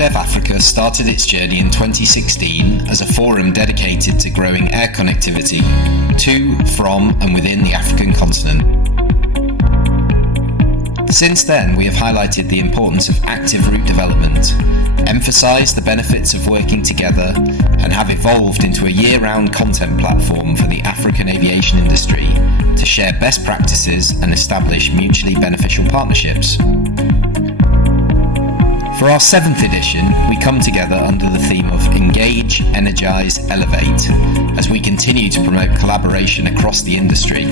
AviaDev Africa started its journey in 2016 as a forum dedicated to growing air connectivity to, from and within the African continent. Since then, we have highlighted the importance of active route development, emphasised the benefits of working together, and have evolved into a year-round content platform for the African aviation industry to share best practices and establish mutually beneficial partnerships. For our 7th edition, we come together under the theme of Engage, Energize, Elevate, as we continue to promote collaboration across the industry.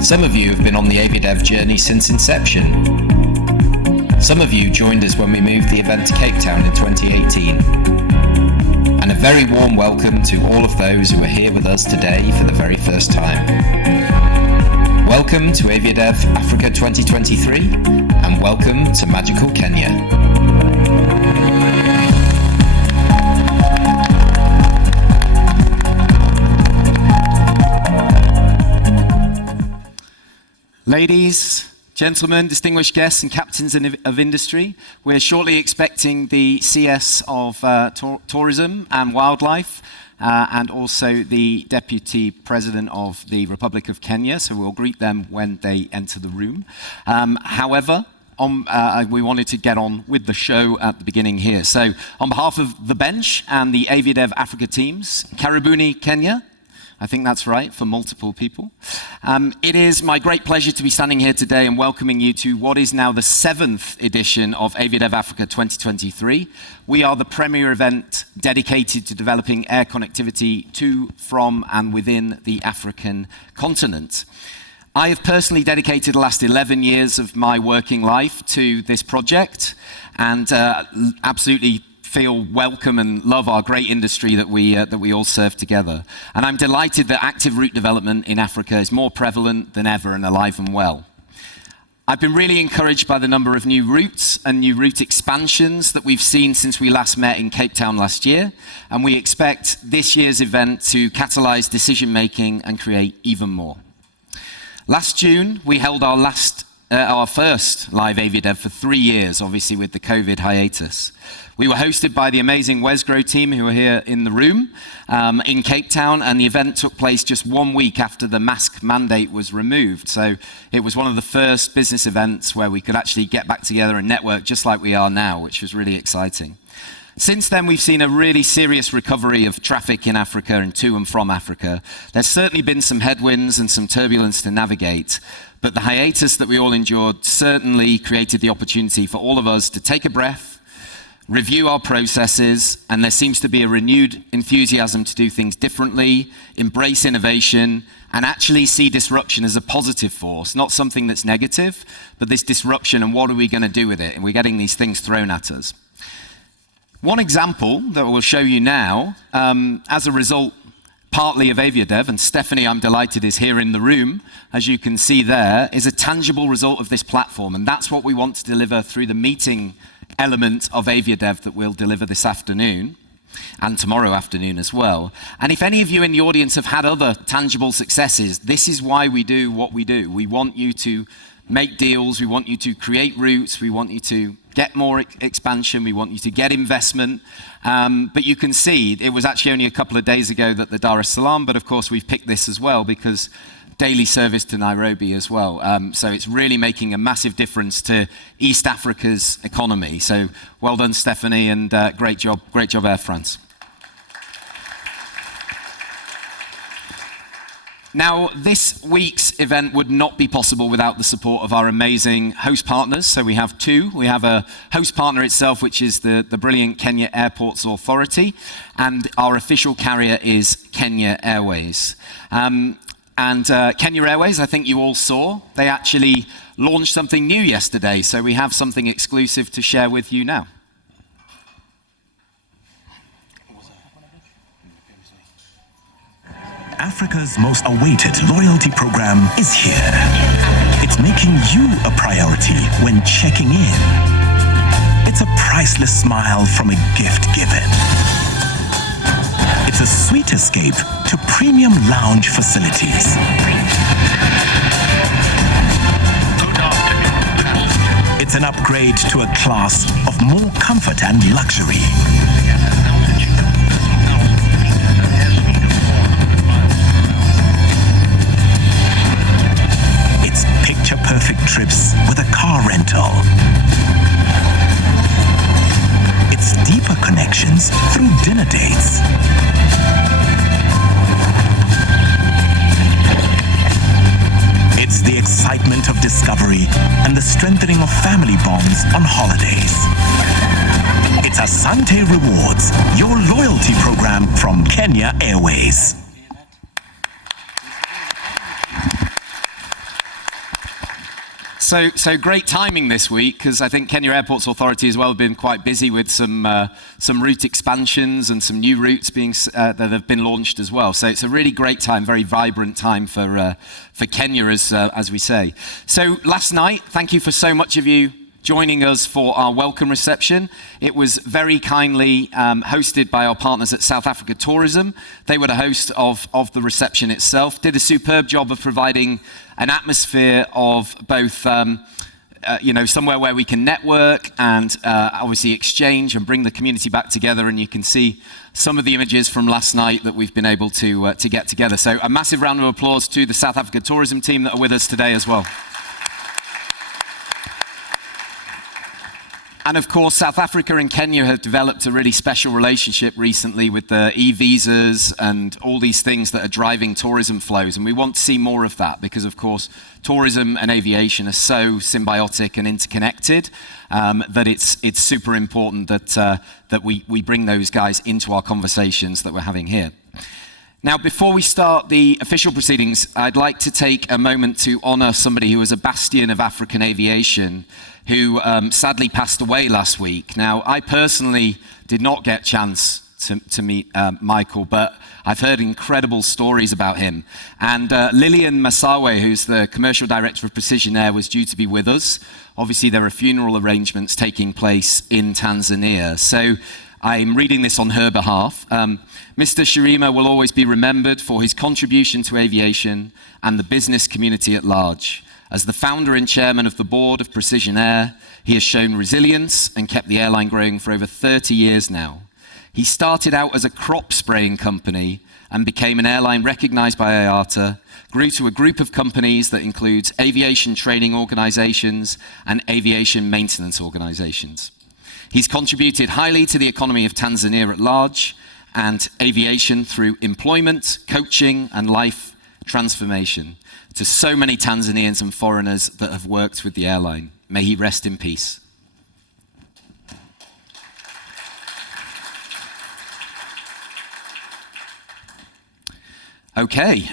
Some of you have been on the AviaDev journey since inception. Some of you joined us when we moved the event to Cape Town in 2018. And a very warm welcome to all of those who are here with us today for the very first time. Welcome to AviaDev Africa 2023, and welcome to magical Kenya. Ladies, gentlemen, distinguished guests and captains of industry, we're shortly expecting the CS of Tourism and Wildlife, and also the Deputy President of the Republic of Kenya, so we'll greet them when they enter the room. However, we wanted to get on with the show at the beginning here. So on behalf of the bench and the AviaDev Africa teams, Karibuni, Kenya, I think that's right for multiple people. It is my great pleasure to be standing here today and welcoming you to what is now the 7th edition of AviaDev Africa 2023. We are the premier event dedicated to developing air connectivity to, from, and within the African continent. I have personally dedicated the last 11 years of my working life to this project and absolutely feel welcome and love our great industry that we all serve together. And I'm delighted that active route development in Africa is more prevalent than ever and alive and well. I've been really encouraged by the number of new routes and new route expansions that we've seen since we last met in Cape Town last year, and we expect this year's event to catalyse decision-making and create even more. Last June, we held our first live AviaDev for 3 years, obviously with the COVID hiatus. We were hosted by the amazing Wesgrow team who are here in the room in Cape Town, and the event took place just 1 week after the mask mandate was removed. So it was one of the first business events where we could actually get back together and network just like we are now, which was really exciting. Since then, we've seen a really serious recovery of traffic in Africa and to and from Africa. There's certainly been some headwinds and some turbulence to navigate, but the hiatus that we all endured certainly created the opportunity for all of us to take a breath, review our processes, and there seems to be a renewed enthusiasm to do things differently, embrace innovation, and actually see disruption as a positive force, not something that's negative, but this disruption and what are we going to do with it? And we're getting these things thrown at us. One example that we'll show you now, as a result partly of AviaDev, and Stephanie, I'm delighted, is here in the room, as you can see there, is a tangible result of this platform, and that's what we want to deliver through the meeting element of AviaDev that we'll deliver this afternoon, and tomorrow afternoon as well. And if any of you in the audience have had other tangible successes, this is why we do what we do. We want you to make deals, we want you to create routes, we want you to get more expansion, we want you to get investment. But you can see, it was actually only a couple of days ago that the Dar es Salaam, but of course we've picked this as well because daily service to Nairobi as well. So it's really making a massive difference to East Africa's economy. So well done, Stephanie, and great job Air France. Now, this week's event would not be possible without the support of our amazing host partners. So we have two. We have a host partner itself, which is the brilliant Kenya Airports Authority, and our official carrier is Kenya Airways. Kenya Airways, I think you all saw, they actually launched something new yesterday, so we have something exclusive to share with you now. Africa's most awaited loyalty program is here. It's making you a priority when checking in. It's a priceless smile from a gift given. It's a sweet escape to premium lounge facilities. It's an upgrade to a class of more comfort and luxury. It's picture-perfect trips with a car rental. It's deeper connections through dinner dates. It's the excitement of discovery and the strengthening of family bonds on holidays. It's Asante Rewards, your loyalty program from Kenya Airways. So great timing this week, because I think Kenya Airports Authority as well have been quite busy with some route expansions and some new routes that have been launched as well. So it's a really great time, very vibrant time for Kenya, as we say. So last night, thank you for so much of you joining us for our welcome reception. It was very kindly hosted by our partners at South Africa Tourism. They were the host of the reception itself, did a superb job of providing an atmosphere of both, somewhere where we can network and obviously exchange and bring the community back together. And you can see some of the images from last night that we've been able to get together. So a massive round of applause to the South Africa Tourism team that are with us today as well. And of course, South Africa and Kenya have developed a really special relationship recently with the e-visas and all these things that are driving tourism flows. And we want to see more of that because, of course, tourism and aviation are so symbiotic and interconnected that it's super important that we bring those guys into our conversations that we're having here. Now, before we start the official proceedings, I'd like to take a moment to honor somebody who was a bastion of African aviation who sadly passed away last week. Now, I personally did not get a chance to meet Michael, but I've heard incredible stories about him. And Lillian Masawe, who's the commercial director of Precision Air, was due to be with us. Obviously, there are funeral arrangements taking place in Tanzania. So I'm reading this on her behalf. Mr. Shirima will always be remembered for his contribution to aviation and the business community at large. As the founder and chairman of the board of Precision Air, he has shown resilience and kept the airline growing for over 30 years now. He started out as a crop spraying company and became an airline recognized by IATA, grew to a group of companies that includes aviation training organizations and aviation maintenance organizations. He's contributed highly to the economy of Tanzania at large and aviation through employment, coaching, and life transformation to so many Tanzanians and foreigners that have worked with the airline. May he rest in peace. Okay.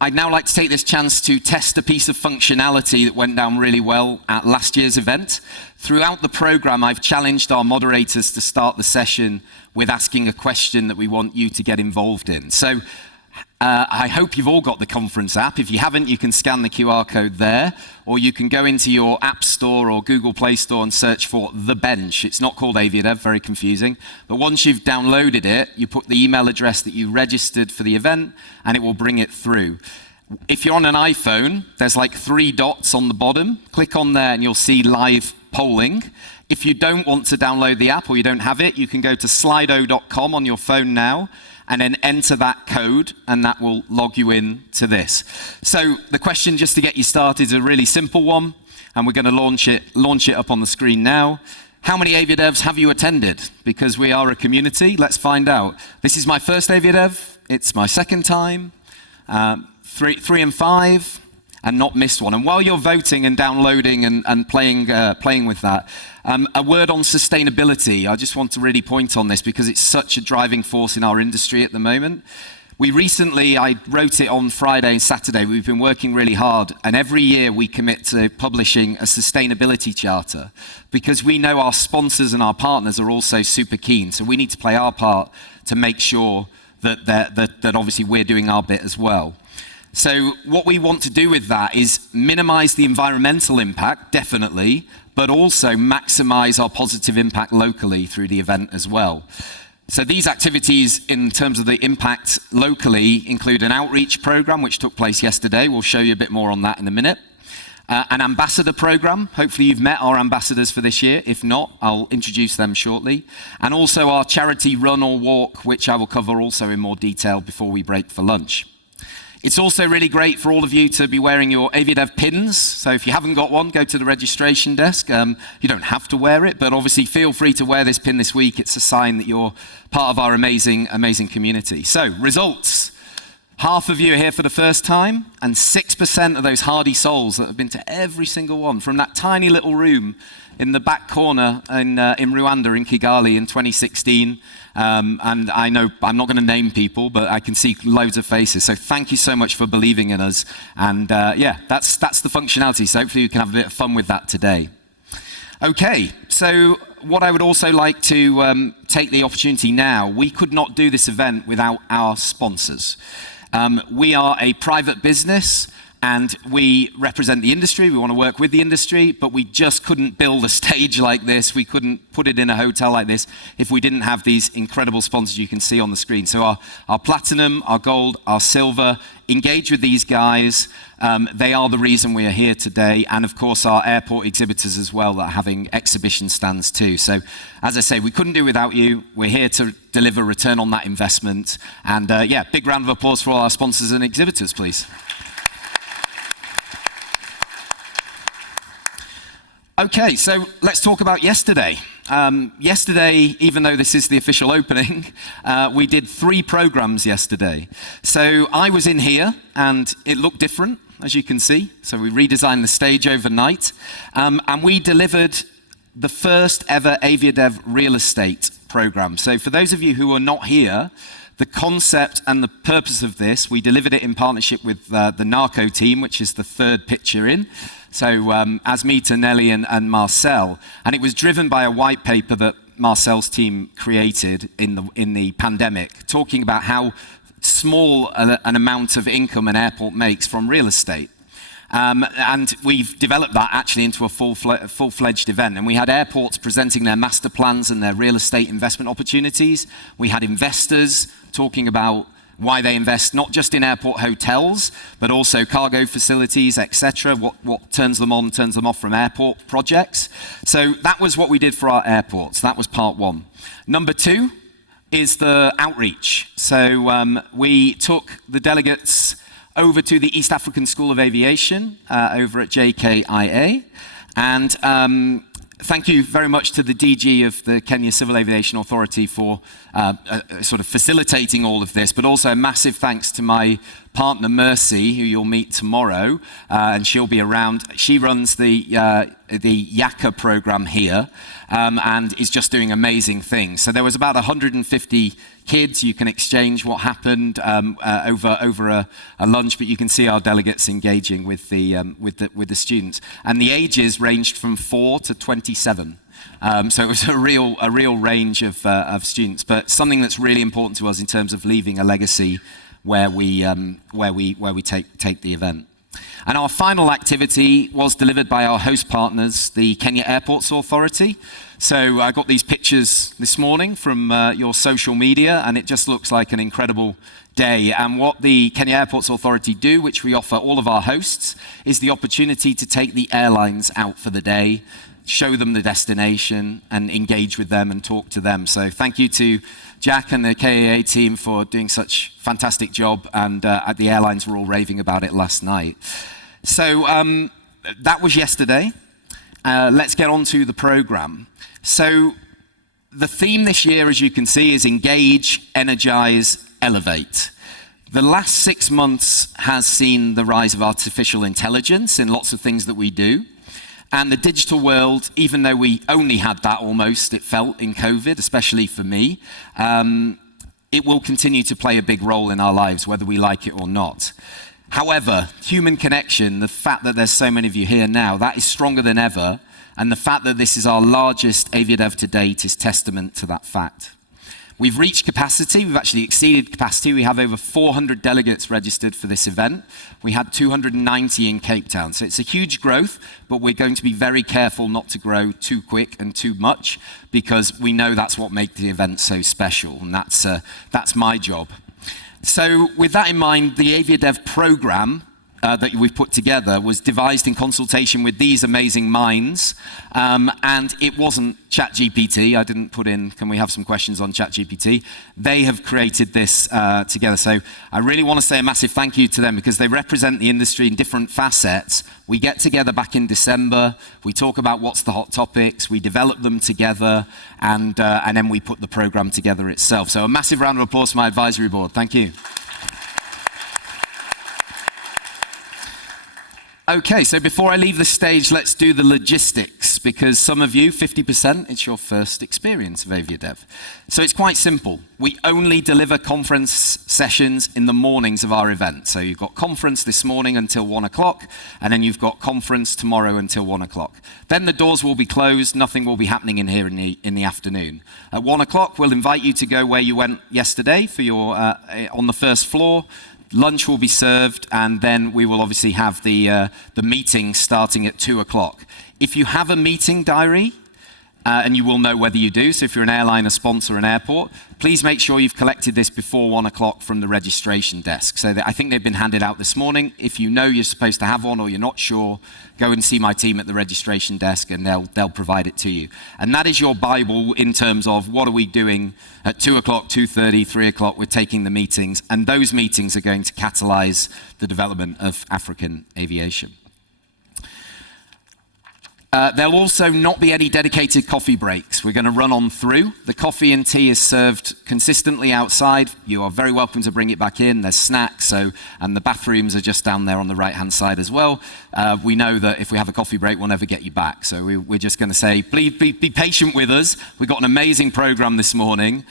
I'd now like to take this chance to test a piece of functionality that went down really well at last year's event. Throughout the program, I've challenged our moderators to start the session with asking a question that we want you to get involved in. So I hope you've all got the conference app. If you haven't, you can scan the QR code there, or you can go into your App Store or Google Play Store and search for The Bench. It's not called AviaDev, very confusing. But once you've downloaded it, you put the email address that you registered for the event, and it will bring it through. If you're on an iPhone, there's like 3 dots on the bottom. Click on there and you'll see live polling. If you don't want to download the app or you don't have it, you can go to slido.com on your phone now and then enter that code, and that will log you in to this. So the question, just to get you started, is a really simple one, and we're going to launch it up on the screen now. How many AviaDevs have you attended? Because we are a community, let's find out. This is my first AviaDev, it's my second time, 3 and 5, and not missed one. And while you're voting and downloading and playing with that, a word on sustainability. I just want to really point on this because it's such a driving force in our industry at the moment. I wrote it on Friday and Saturday, we've been working really hard, and every year we commit to publishing a sustainability charter because we know our sponsors and our partners are also super keen, so we need to play our part to make sure that obviously we're doing our bit as well. So what we want to do with that is minimize the environmental impact, definitely, but also maximize our positive impact locally through the event as well. So these activities in terms of the impact locally include an outreach program which took place yesterday. We'll show you a bit more on that in a minute. an ambassador program. Hopefully you've met our ambassadors for this year. If not, I'll introduce them shortly. And also our charity run or walk, which I will cover also in more detail before we break for lunch. It's also really great for all of you to be wearing your AviaDev pins. So if you haven't got one, go to the registration desk. You don't have to wear it, but obviously feel free to wear this pin this week. It's a sign that you're part of our amazing, amazing community. So results. Half of you are here for the first time, and 6% of those hardy souls that have been to every single one from that tiny little room in the back corner in Rwanda, in Kigali in 2016. And I know I'm not going to name people, but I can see loads of faces. So thank you so much for believing in us. And yeah, that's the functionality. So hopefully you can have a bit of fun with that today. Okay, so what I would also like to take the opportunity now, we could not do this event without our sponsors. We are a private business and we represent the industry. We want to work with the industry, but we just couldn't build a stage like this. We couldn't put it in a hotel like this if we didn't have these incredible sponsors you can see on the screen. So our platinum, our gold, our silver, engage with these guys. They are the reason we are here today. And of course, our airport exhibitors as well that are having exhibition stands too. So as I say, we couldn't do it without you. We're here to deliver return on that investment. And yeah, big round of applause for all our sponsors and exhibitors, please. Okay, so let's talk about yesterday. Yesterday, even though this is the official opening, we did 3 programs yesterday. So I was in here, and it looked different, as you can see. So we redesigned the stage overnight, and we delivered the first ever AviaDev real estate program. So for those of you who are not here, the concept and the purpose of this, we delivered it in partnership with the Narco team, which is the third picture in. So Asmita, Nelly, and Marcel. And it was driven by a white paper that Marcel's team created in the pandemic, talking about how small an amount of income an airport makes from real estate. And we've developed that actually into a full-fledged event. And we had airports presenting their master plans and their real estate investment opportunities. We had investors talking about why they invest not just in airport hotels, but also cargo facilities, etc., what turns them on, turns them off from airport projects. So that was what we did for our airports. That was part 1. Number 2 is the outreach. So we took the delegates over to the East African School of Aviation over at JKIA. And thank you very much to the DG of the Kenya Civil Aviation Authority for sort of facilitating all of this, but also a massive thanks to my partner Mercy, who you'll meet tomorrow, and she'll be around. She runs the YACA program here, and is just doing amazing things. So there was about 150 kids. You can exchange what happened over a lunch, but you can see our delegates engaging with the students, and the ages ranged from 4 to 27. So it was a real range of students, but something that's really important to us in terms of leaving a legacy where we take the event. And our final activity was delivered by our host partners, the Kenya Airports Authority. So I got these pictures this morning from your social media, and it just looks like an incredible day. And what the Kenya Airports Authority do, which we offer all of our hosts, is the opportunity to take the airlines out for the day, show them the destination, and engage with them and talk to them. So thank you to Jack and the KAA team for doing such a fantastic job, and the airlines were all raving about it last night. So that was yesterday. Let's get on to the program. So the theme this year, as you can see, is engage, energize, elevate. The last 6 months has seen the rise of artificial intelligence in lots of things that we do. And the digital world, even though we only had that almost, it felt, in COVID, especially for me, it will continue to play a big role in our lives, whether we like it or not. However, human connection, the fact that there's so many of you here now, that is stronger than ever. And the fact that this is our largest AviaDev to date is testament to that fact. We've reached capacity. We've actually exceeded capacity. We have over 400 delegates registered for this event. We had 290 in Cape Town. So it's a huge growth, but we're going to be very careful not to grow too quick and too much, because we know that's what makes the event so special, and that's my job. So with that in mind, the AviaDev program that we've put together was devised in consultation with these amazing minds, and it wasn't ChatGPT. I didn't put in, can we have some questions on ChatGPT? They have created this together. So I really want to say a massive thank you to them because they represent the industry in different facets. We get together back in December, we talk about what's the hot topics, we develop them together, and then we put the program together itself. So a massive round of applause for my advisory board. Thank you. Okay, so before I leave the stage, let's do the logistics, because some of you, 50%, it's your first experience of AviaDev. So it's quite simple. We only deliver conference sessions in the mornings of our event. So you've got conference this morning until 1 o'clock, and then you've got conference tomorrow until 1 o'clock. Then the doors will be closed, nothing will be happening in here in the afternoon. At 1 o'clock, we'll invite you to go where you went yesterday for your on the first floor. Lunch will be served, and then we will obviously have the meeting starting at 2 o'clock. If you have a meeting diary, and you will know whether you do, so if you're an airline, a sponsor, an airport, please make sure you've collected this before 1 o'clock from the registration desk. So I think they've been handed out this morning. If you know you're supposed to have one or you're not sure, go and see my team at the registration desk and they'll provide it to you. And that is your Bible in terms of what are we doing at 2 o'clock, 2:30, 3 o'clock, we're taking the meetings, and those meetings are going to catalyze the development of African aviation. There'll also not be any dedicated coffee breaks. We're going to run on through. The coffee and tea is served consistently outside. You are very welcome to bring it back in. There's snacks, and the bathrooms are just down there on the right-hand side as well. We know that if we have a coffee break, we'll never get you back. So we're just going to say, please be patient with us. We've got an amazing program this morning.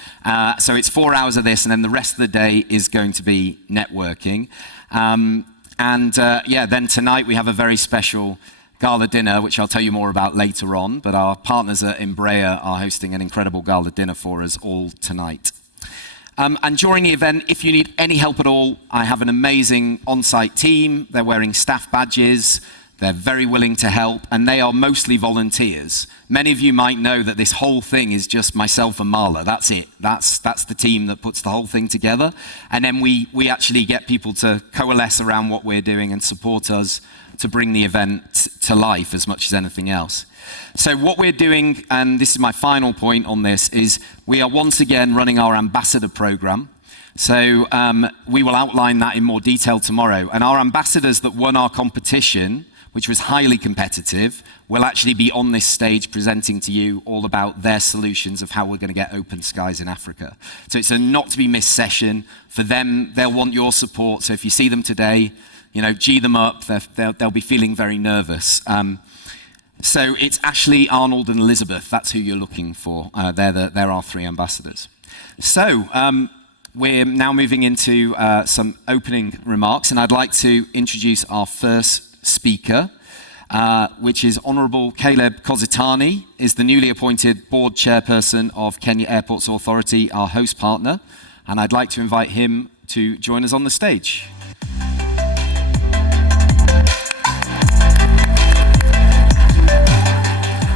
So it's 4 hours of this, and then the rest of the day is going to be networking. Then tonight we have a very special gala dinner, which I'll tell you more about later on, but our partners at Embraer are hosting an incredible gala dinner for us all tonight. And during the event, if you need any help at all, I have an amazing on-site team. They're wearing staff badges. They're very willing to help, and they are mostly volunteers. Many of you might know that this whole thing is just myself and Marla. That's it. That's the team that puts the whole thing together. And then we actually get people to coalesce around what we're doing and support us to bring the event to life as much as anything else. So what we're doing, and this is my final point on this, is we are once again running our ambassador program. So we will outline that in more detail tomorrow. And our ambassadors that won our competition, which was highly competitive, will actually be on this stage presenting to you all about their solutions of how we're going to get open skies in Africa. So it's a not to be missed session. For them, they'll want your support. So if you see them today, G them up. They'll be feeling very nervous. So it's Ashley, Arnold, and Elizabeth. That's who you're looking for. They're our three ambassadors. So we're now moving into some opening remarks, and I'd like to introduce our first speaker, which is Honourable Caleb Kozitani, is the newly appointed board chairperson of Kenya Airports Authority, our host partner, and I'd like to invite him to join us on the stage.